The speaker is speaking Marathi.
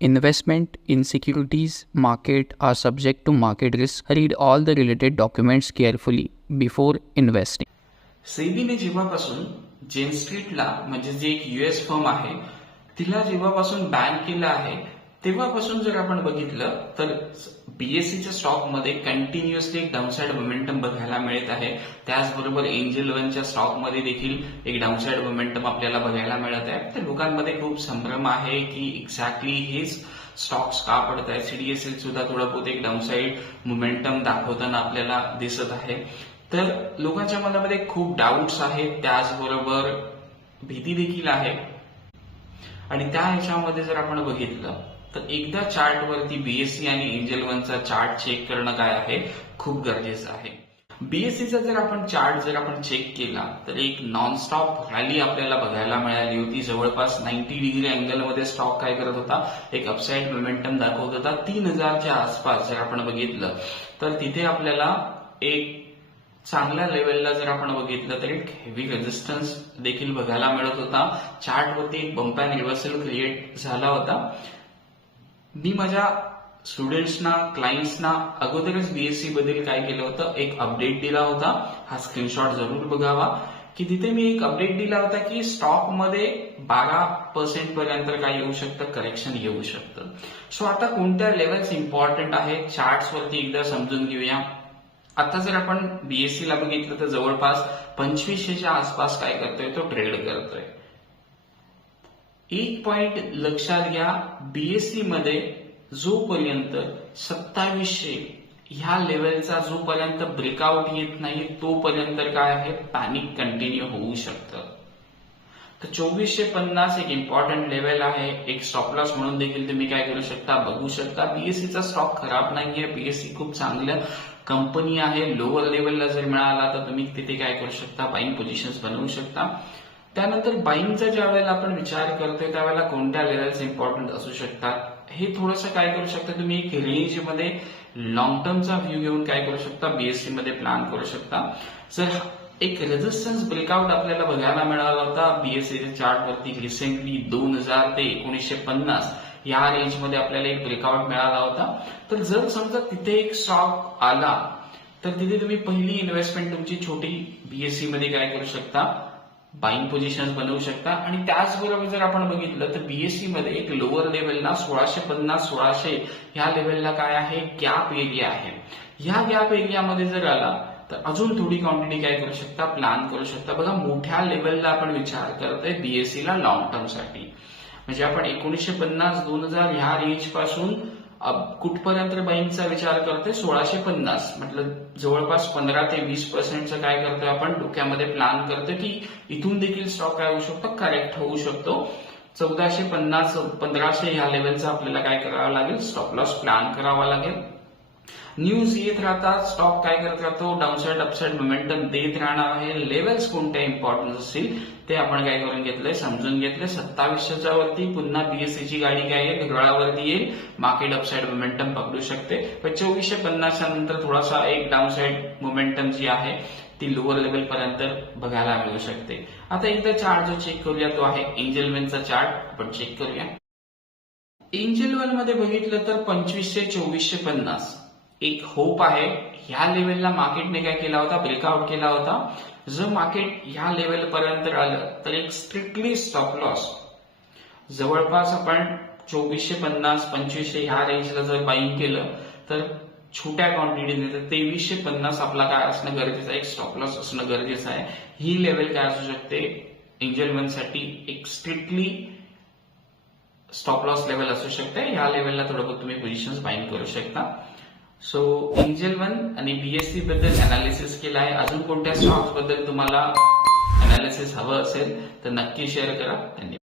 Investment in securities market are subject to market risk. Read all the related documents carefully before investing. सेबीने जेव्हापासून जेन स्ट्रीटला म्हणजे जी एक यूएस फर्म आहे तिला जेव्हापासून बॅन केलं आहे तेव्हापासून जर आपण बघितलं तर बीएससीच्या स्टॉकमध्ये कंटिन्युअसली एक डाऊनसाइड मोमेंटम बघायला मिळत आहे. त्याचबरोबर एंजल वनच्या स्टॉकमध्ये देखील एक डाऊनसाइड मोमेंटम आपल्याला बघायला मिळत आहे. तर लोकांमध्ये खूप संभ्रम आहे की एक्झॅक्टली हेच स्टॉक्स का पडत आहे. सीडीएसएल सुद्धा थोडं बहुत एक डाऊनसाइड मोमेंटम दाखवताना आपल्याला दिसत आहे. तर लोकांच्या मनामध्ये खूप डाऊट्स आहेत, त्याचबरोबर भीती देखील आहे. आणि त्या ह्याच्यामध्ये जर आपण बघितलं तर एकदा चार्टवरती बीएससी आणि एंजल वनचा चार्ट चेक करणं काय आहे खूप गरजेचं आहे. बीएससीचा जर आपण चार्ट चेक केला तर एक नॉनस्टॉप रॅली आपल्याला बघायला मिळाली होती. जवळपास 90 डिग्री अँगलमध्ये स्टॉक काय करत होता, एक अपसाइड मोमेंटम दाखवत होता. 3000च्या आसपास जर आपण बघितलं तर तिथे आपल्याला एक चांगल्या लेवलला जर आपण बघितलं तर एक हेवी रेजिस्टन्स देखील बघायला मिळत होता. चार्टवरती एक बंप अँड रिव्हर्सल क्रिएट झाला होता. मी माझ्या स्टुडंट्सना क्लायंट्सना अगोदरच बीएससी बद्दल काय केलं होतं, एक अपडेट दिला होता. हा स्क्रीनशॉट जरूर बघावा की तिथे मी एक अपडेट दिला होता की स्टॉकमध्ये 12% पर्यंत काय येऊ शकतं, करेक्शन येऊ शकतं. सो आता कोणत्या लेवल्स इम्पॉर्टंट आहेत चार्ट्सवरती एकदा समजून घेऊया. आता जर आपण बीएससीला बघितलं तर जवळपास 2500च्या आसपास काय करतोय, तो ट्रेड करतोय. एक पॉइंट लक्षात घ्या, बीएससी मध्ये जोपर्यंत 2700 ह्या लेवलचा जोपर्यंत ब्रेकआउट येत नाही तोपर्यंत काय आहे, पॅनिक कंटिन्यू होऊ शकतं. तर 2450 एक इम्पॉर्टंट लेवल आहे. एक स्टॉप लॉस म्हणून देखील तुम्ही काय करू शकता, बघू शकता. बीएससीचा स्टॉक खराब नाहीये, बीएससी खूप चांगलं कंपनी आहे. लोअर लेवलला जर मिळाला तर तुम्ही तिथे काय करू शकता, बाईंग पोझिशन्स बनवू शकता. त्यानंतर बाईंगचा ज्या वेळेला आपण विचार करतोय त्यावेळेला कोणत्या लेवल्स इम्पॉर्टंट असू शकतात हे थोडंसं काय करू शकता, तुम्ही एक रेंजमध्ये लॉंग टर्मचा व्ह्यू घेऊन काय करू शकता, बीएससी मध्ये प्लॅन करू शकता. जर एक रेजिस्टन्स ब्रेकआउट आपल्याला बघायला मिळाला होता बीएससीच्या चार्टवरती रिसेंटली 2000 ते 1950 या रेंजमध्ये आपल्याला एक ब्रेकआउट मिळाला होता. तर जर समजा तिथे एक स्टॉक आला तर तिथे तुम्ही पहिली इन्व्हेस्टमेंट तुमची छोटी बीएससी मध्ये काय करू शकता, बाईंग पोझिशन्स बनवू शकता. आणि त्याचबरोबर जर आपण बघितलं तर बीएससी मध्ये एक लोअर लेवलला 1650-1600 ह्या लेवलला काय आहे, गॅप एरिया आहे. ह्या गॅप एरियामध्ये जर आला तर अजून थोडी क्वांटिटी काय करू शकता, प्लॅन करू शकता. बघा मोठ्या लेवलला आपण विचार करतोय बीएससीला लॉंग टर्मसाठी, म्हणजे आपण 1950-2000 ह्या रेंज पासून कुठपर्यंत बाईंगचा विचार करतोय, 1650 म्हटलं जवळपास 15 ते 20% काय करतोय आपण डोक्यामध्ये प्लॅन करतोय की इथून देखील स्टॉक काय होऊ शकतो, करेक्ट होऊ शकतो. 1450-1500 ह्या लेवलचा आपल्याला काय करावं लागेल, स्टॉप लॉस प्लॅन करावा लागेल. न्यूज येत राहतात, स्टॉक काय करत राहतो, डाऊनसाइड अपसाइड मोमेंटम देत राहणार आहे. लेवल्स कोणत्या इम्पॉर्टन्स असतील ते आपण काय करून घेतलंय, समजून घेतलंय. 2700च्या वरती पुन्हा बीएससीची गाडी काय आहे, घड्याळावरती येईल, मार्केट अपसाइड मोमेंटम पकडू शकते. पण 2450 नंतर थोडासा एक डाऊनसाइड मोमेंटम जी आहे ती लोअर लेवल पर्यंत बघायला मिळू शकते. आता एकदा चार्ट जो चेक करूया तो आहे एंजल वनचा चार्ट, आपण चेक करूया. एंजल वन मध्ये बघितलं तर 2500-2450 एक होप आहे. ह्या लेवलला मार्केटने काय केला होता, ब्रेकआउट केला होता. जर मार्केट ह्या लेवल पर्यंत आलं तर एक स्ट्रिक्टली स्टॉप लॉस जवळपास आपण 2450-2500 ह्या रेंजला जर बाईंग केलं तर छोट्या क्वांटिटीने तर 2350 आपला काय असणं गरजेचं आहे, एक स्टॉप लॉस असणं गरजेचं आहे. ही लेवल काय असू शकते, एंजल वन साठी एक स्ट्रिक्टली स्टॉप लॉस लेवल असू शकते. ह्या लेवलला थोडं बहुत तुम्ही पोझिशन्स बाईंग करू शकता. सो एंजल वन आणि बीएससी बद्दल अनालिसिस केला आहे. अजून कोणत्या स्टॉक्स बद्दल तुम्हाला अनालिसिस हवं असेल तर नक्की शेअर करा. धन्यवाद.